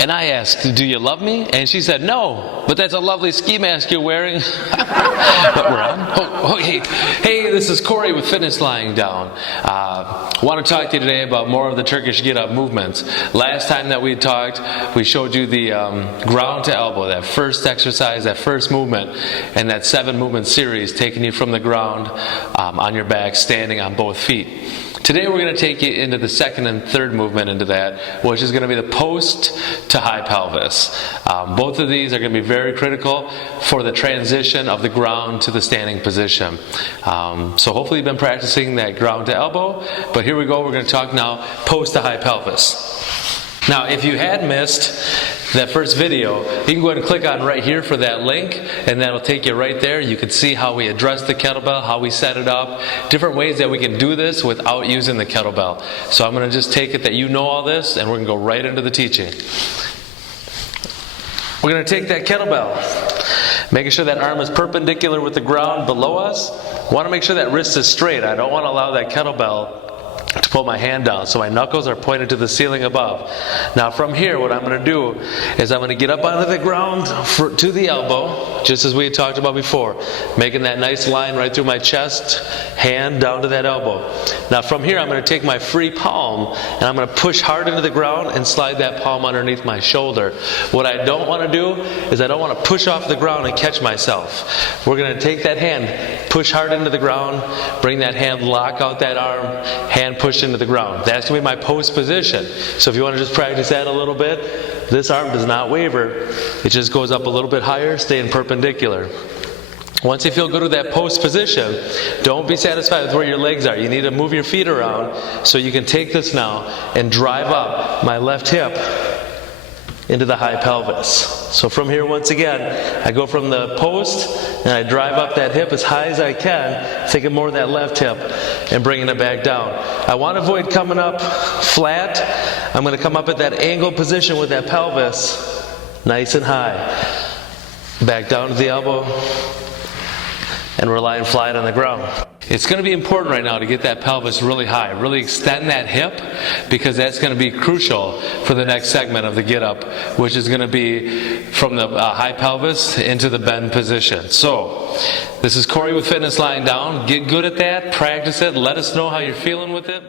And I asked, do you love me? And she said, no, but that's a lovely ski mask you're wearing. But we're on. Hey, this is Corey with Fitness Lying Down. Want to talk to you today about more of the Turkish get-up movements. Last time that we talked, we showed you the ground to elbow, that first exercise, that first movement, and that 7-movement series, taking you from the ground on your back, standing on both feet. Today we're going to take you into the second and third movement into that, which is going to be the post to high pelvis. Both of these are going to be very critical for the transition of the ground to the standing position. So hopefully you've been practicing that ground to elbow, but here we go. We're going to talk now post to high pelvis. Now, if you had missed that first video, you can go ahead and click on right here for that link, and that'll take you right there. You can see how we address the kettlebell, how we set it up, different ways that we can do this without using the kettlebell. So I'm going to just take it that you know all this, and we're going to go right into the teaching. We're going to take that kettlebell, making sure that arm is perpendicular with the ground below us. I want to make sure that wrist is straight. I don't want to allow that kettlebell to pull my hand down, so my knuckles are pointed to the ceiling above. Now from here, what I'm going to do is I'm going to get up onto the ground to the elbow, just as we had talked about before, making that nice line right through my chest, hand down to that elbow. Now from here, I'm going to take my free palm and I'm going to push hard into the ground and slide that palm underneath my shoulder. What I don't want to do is I don't want to push off the ground and catch myself. We're going to take that hand, push hard into the ground, bring that hand, lock out that arm, hand push into the ground. That's going to be my post position. So if you want to just practice that a little bit, this arm does not waver. It just goes up a little bit higher, staying perpendicular. Once you feel good with that post position, don't be satisfied with where your legs are. You need to move your feet around so you can take this now and drive up my left hip into the high pelvis. So from here, once again, I go from the post and I drive up that hip as high as I can, taking more of that left hip and bringing it back down. I want to avoid coming up flat. I'm going to come up at that angled position with that pelvis nice and high. Back down to the elbow and we're lying flat on the ground. It's going to be important right now to get that pelvis really high. Really extend that hip, because that's going to be crucial for the next segment of the get up, which is going to be from the high pelvis into the bend position. So, this is Corey with Fitness Lying Down. Get good at that, practice it, let us know how you're feeling with it.